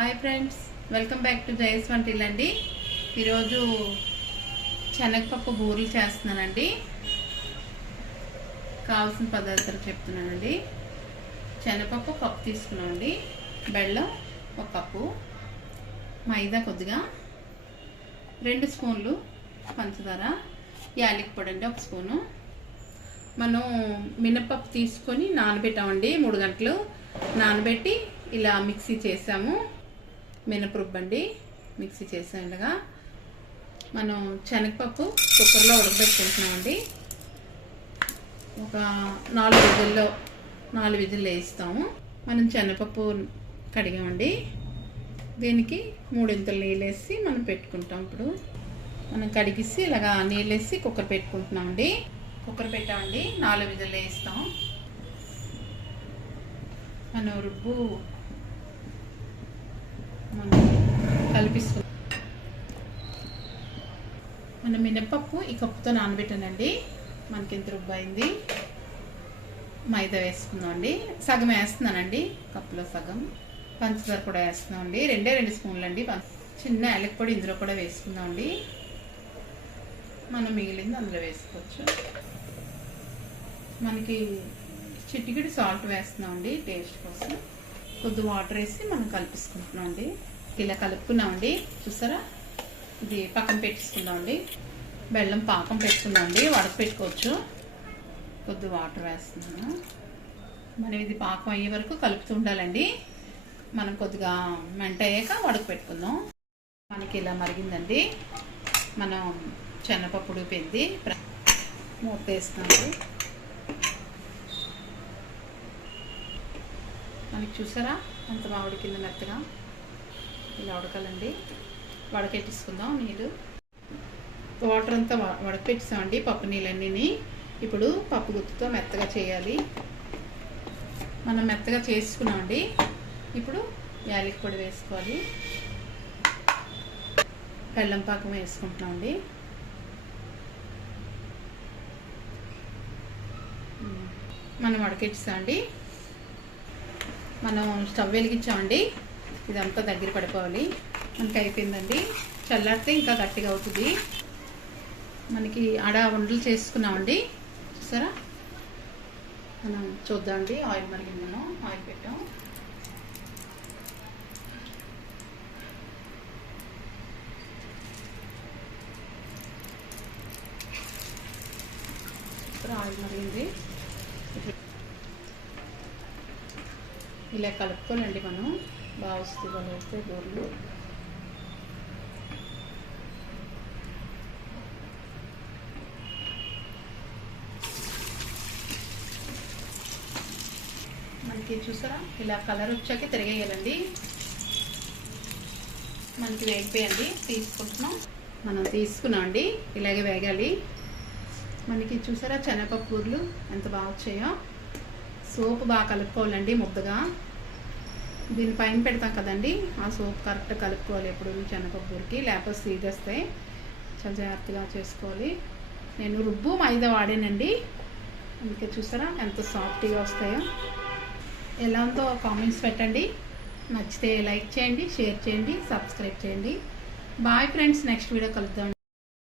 Hi friends, welcome back to Jaya svantaillu అండి. ఈరోజు చనగపప్పు బూరెలు చేస్తున్నానండి. కావాల్సిన పదార్థాలు చెప్తున్నానండి. శనగపప్పు కప్పు తీసుకున్నామండి, బెల్లం ఒక కప్పు, మైదా కొద్దిగా, 2 స్పూన్లు పంచదార, యాలకి పొడి అండి 1 స్పూను. మనం మినపప్పు తీసుకొని నానబెట్టామండి, 3 గంటలు నానబెట్టి ఇలా మిక్సీ చేసాము. మినపరుబ్బండి మిక్సీ చేసాం. ఇలాగా మనం శనగపప్పు కుక్కర్లో ఉడకబెట్టుకుంటున్నామండి. ఒక 4 విజిల్లు వేస్తాము. మనం శనగపప్పు కడిగామండి. దీనికి 3 ఇంతలు నీళ్ళు వేసి మనం పెట్టుకుంటాం. ఇప్పుడు మనం కడిగిసి ఇలాగా నీళ్ళు వేసి కుక్కర్ పెట్టుకుంటున్నామండి. కుక్కర్ పెట్టామండి, 4 విజిల్లు వేస్తాం. మనం రుబ్బు మనం కలిపిస్తున్నాం. మన మినపప్పు ఈ కప్పుతో నానబెట్టానండి. మనకి ఇంత రుబ్బు అయింది. మైదా వేసుకుందాం అండి, సగం వేస్తున్నానండి, కప్పులో సగం. పంచదార కూడా వేస్తున్నాం అండి, 2 స్పూన్లు అండి. చిన్న యాలకి పొడి ఇందులో కూడా వేసుకుందాం అండి. మనం మిగిలింది అందులో వేసుకోవచ్చు. మనకి చిటికెడు సాల్ట్ వేస్తున్నాం అండి టేస్ట్ కోసం. కొద్ది వాటర్ వేసి మనం కలిపిసుకుంటున్నాం అండి. ఇలా కలుపుకున్నామండి, చూసారా. ఇది పక్కన పెట్టేసుకుందామండి. బెల్లం పాకం పెట్టుకుందామండి, వడక పెట్టుకోవచ్చు. కొద్ది వాటర్ వేస్తున్నాను. మనం ఇది పాకం అయ్యే వరకు కలుపుతూ ఉండాలండి. మనం కొద్దిగా మెంట అయ్యాక వడక పెట్టుకుందాం. మనకి ఇలా మరిగిందండి. మనం శనగపప్పు ఉడికిపోయింది, మూత వేస్తున్నాము. మనకి చూసారా అంత బాగా ఉడికింది, మెత్తగా. ఇలా ఉడకాలండి. వడకెట్టించుకుందాం నీళ్ళు. వాటర్ అంతా వడకెట్టిస్తామండి, పప్పు నీళ్ళన్నీ. ఇప్పుడు పప్పు గుత్తుతో మెత్తగా చేయాలి. మనం మెత్తగా చేసుకున్నామండి. ఇప్పుడు యాలకి పొడి వేసుకోవాలి, బెల్లం పాకం వేసుకుంటున్నామండి. మనం వడకెట్టిస్తామండి. మనం స్టవ్ వెలిగించామండి. ఇదంతా దగ్గర పడిపోవాలి. మనకి అయిపోయిందండి. చల్లారితే ఇంకా గట్టిగా అవుతుంది. మనకి ఉండలు చేసుకున్నామండి, చూసారా. మనం చూద్దామండి. ఆయిల్ మరిగింది, మనం ఆయిల్ పెట్టాం. ఆయిల్ మరిగింది. ఇలా కలుపుకోనండి, మనం బాగా వస్తుంది. వాళ్ళు వస్తే బూరెలు మనకి చూసారా, ఇలా కలర్ వచ్చాక తిరిగేయాలండి. మనకి వేగిపోయండి, తీసుకుంటున్నాం. మనం తీసుకున్నాం అండి, ఇలాగే వేగాలి. మనకి చూసారా శనగపప్పు బూరెలు ఎంత బాగా వచ్చాయో. సోపు బాగా కలుపుకోవాలండి, ముద్దగా. దీనిపైన పెడతాం కదండి, ఆ సోప్ కరెక్ట్గా కలుపుకోవాలి ఎప్పుడు శనగపప్పు బూరెకి, లేకపోతే సీదొస్తాయి. చాలా జాగ్రత్తగా చేసుకోవాలి. నేను రుబ్బు మైదా వాడానండి, అందుకే చూసారా ఎంత సాఫ్ట్గా వస్తాయో. ఎలా ఉందో కామెంట్స్ పెట్టండి. నచ్చితే లైక్ చేయండి, షేర్ చేయండి, సబ్స్క్రైబ్ చేయండి. బాయ్ ఫ్రెండ్స్, నెక్స్ట్ వీడియో కలుద్దాం.